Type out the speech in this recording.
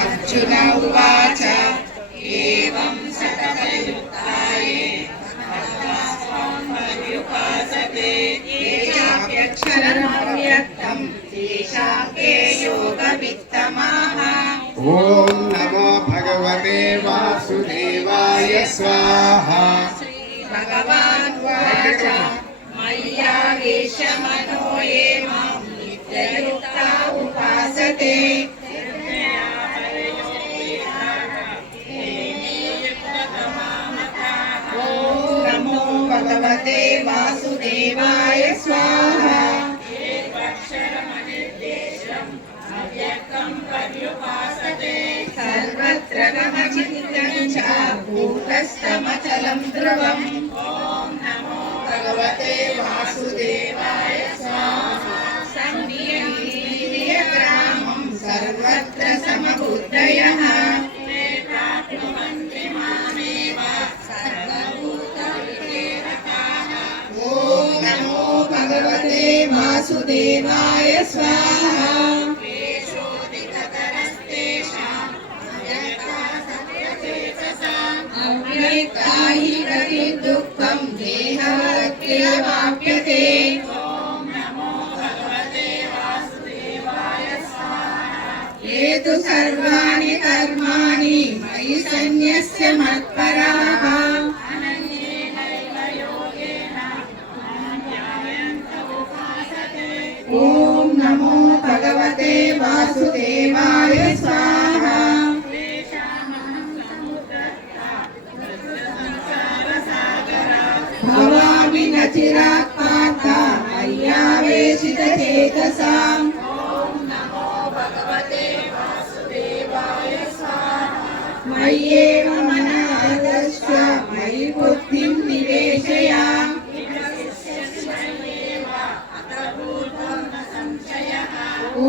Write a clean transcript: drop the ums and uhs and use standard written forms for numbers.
अर्जुन उवाच एवं सततयुक्ताये पर्युपासते ये चाप्यक्षरमव्यक्तं तेषां के योगवित्तमाः। ॐ नमो भगवते वासुदेवाय स्वाहा। श्रीभगवानुवाच मय्यावेश्य मनो ये मां नित्ययुक्ता उपासते भगवते वासुदेवाय स्वाहा। सर्वत्र गमचिन्त्यं च कूटस्थमचलं ध्रुवम्। ॐ नमो भगवते वासुदेवाय स्वाहा। संनियम्यग्रामं सर्वत्र समबुद्धयः भगवते वासुदेवाय स्वाहा। अव्यक्ता हि गतिर्दुःखं देहवत्यवाप्यते। ॐ नमो भगवते वासुदेवाय स्वाहा। ये तु सर्वाणि कर्माणि मयि सन्न्यस्य मत्पराः ॐ नमो भगवते वासुदेवाय स्वाहा। भवामि न चिरात् पार्थ मय्यावेशितचेतसाम्। ॐ नमो भगवते वासुदेवाय स्वाहा। मय्येव मनः आदर्श्य मयि बुद्धिं निवेशय। ॐ